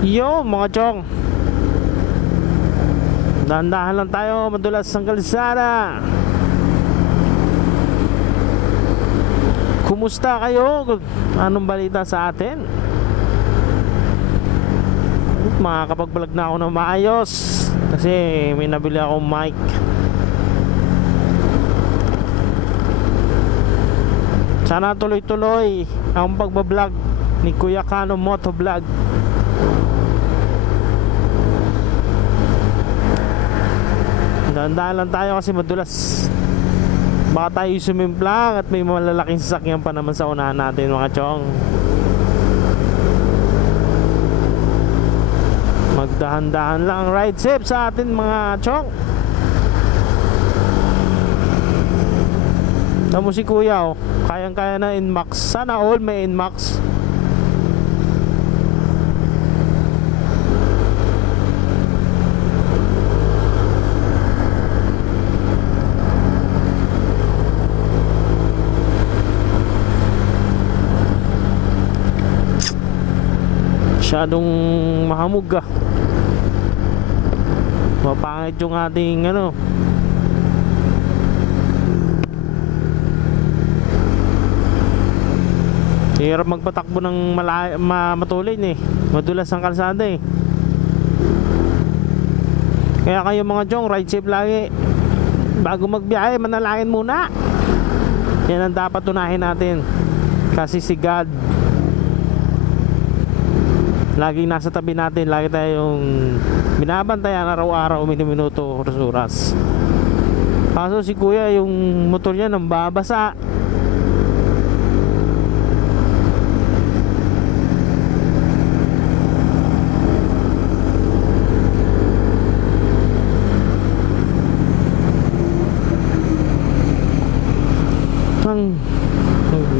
Yo mga chong, dahan-dahan lang tayo, madulas ang kalsada. Kumusta kayo? Anong balita sa atin? Makakapag-vlog na ako ng maayos kasi may nabili akong mic. Sana tuloy-tuloy ang pagbablog ni Kuya Kano Motovlog. Dahan-dahan lang tayo kasi madulas. Baka tayo sumimplang at may malalaking sasakyan pa naman sa unahan natin mga chong. Magdahan-dahan lang, ride safe sa atin mga chong. Tamo si kuya oh, kayang-kaya na Inmax. Sana all may Inmax. Masyadong mahamog ka. Mapangit yung ating ano. Hirap magpatakbo ng matulin eh. Madulas ang kalsada eh. Kaya kayo mga chong, ride safe lagi. Bago magbiyahe, manalangin muna. Yan ang dapat unahin natin. Kasi si God laging nasa tabi natin, lagi tayong binabantayan araw-araw, minuto, oras-oras. Kaso si kuya, yung motor niya nang babasa.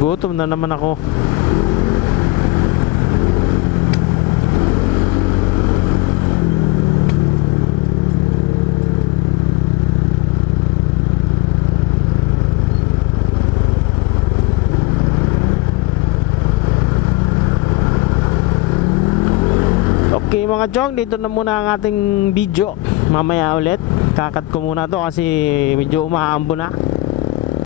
Gutom na naman ako. Okay mga chong, dito na muna ang ating video. Mamaya ulit, kakat ko muna to kasi medyo umaambo na.